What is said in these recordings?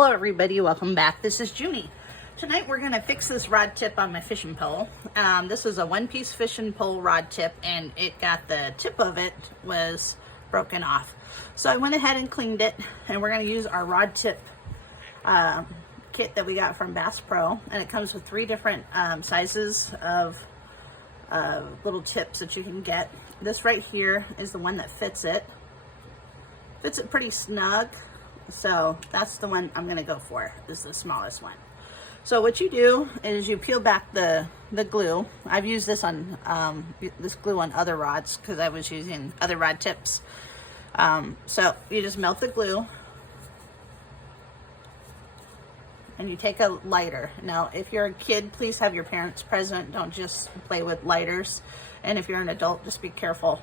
Hello everybody, welcome back. This is Junie. Tonight we're going to fix this rod tip on my fishing pole. This is a one-piece fishing pole rod tip, and it got the tip of it was broken off. So I went ahead and cleaned it, and we're going to use our rod tip kit that we got from Bass Pro, and it comes with 3 different sizes of little tips that you can get. This right here is the one that fits it. Fits it pretty snug. So that's the one I'm gonna go for, is the smallest one. So what you do is you peel back the glue. I've used this on this glue on other rods because I was using other rod tips. So you just melt the glue and you take a lighter. Now if you're a kid, please have your parents present. Don't just play with lighters. And if you're an adult, just be careful.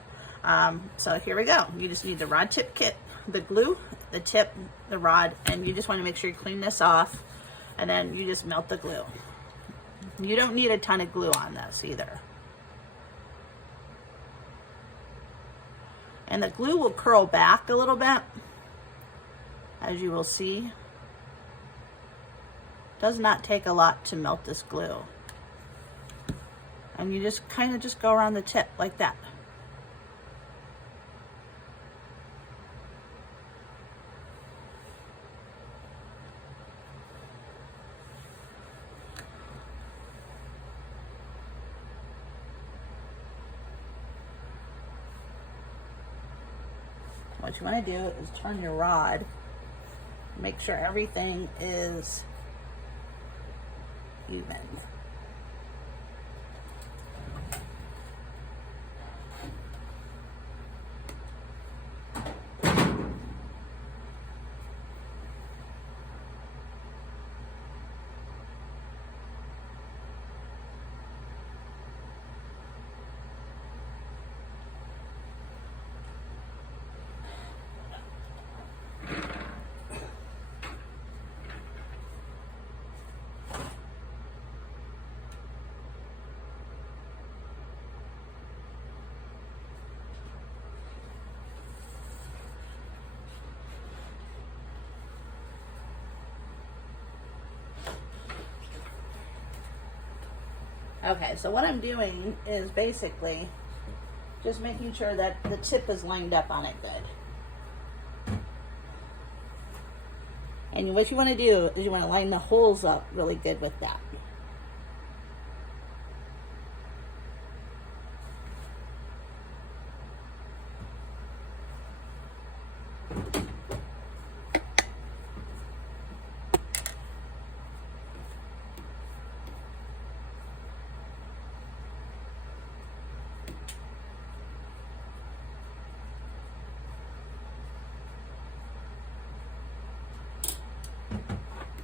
So here we go. You just need the rod tip kit, the glue, the tip, the rod, and you just want to make sure you clean this off, and then you just melt the glue. You don't need a ton of glue on this either. And the glue will curl back a little bit, as you will see. Does not take a lot to melt this glue. And you just kind of just go around the tip like that. What you want to do is turn your rod, make sure everything is even. Okay, so what I'm doing is basically just making sure that the tip is lined up on it good. And what you want to do is you want to line the holes up really good with that.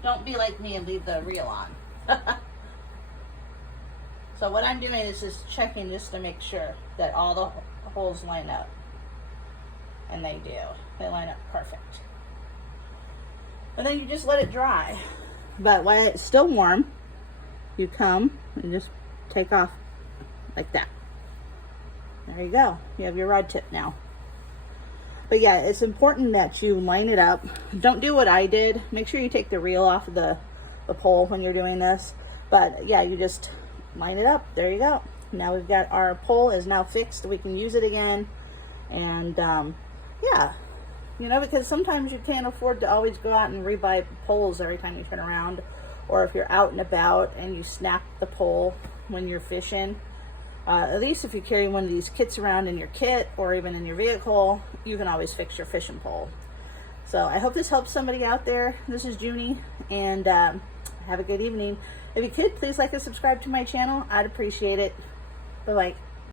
Don't be like me and leave the reel on. So what I'm doing is just checking just to make sure that all the holes line up. And they do. They line up perfect. And then you just let it dry. But while it's still warm, you come and just take off like that. There you go. You have your rod tip now. But yeah, it's important that you line it up. Don't do what I did. Make sure you take the reel off of the pole when you're doing this. But yeah, you just line it up. There you go. Now we've got our pole is now fixed. We can use it again. And yeah, you know, because sometimes you can't afford to always go out and rebuy poles every time you turn around. Or if you're out and about and you snap the pole when you're fishing. At least if you carry one of these kits around in your kit or even in your vehicle, you can always fix your fishing pole. So I hope this helps somebody out there. This is Junie, and have a good evening. If you could, please like and subscribe to my channel. I'd appreciate it. Bye-bye.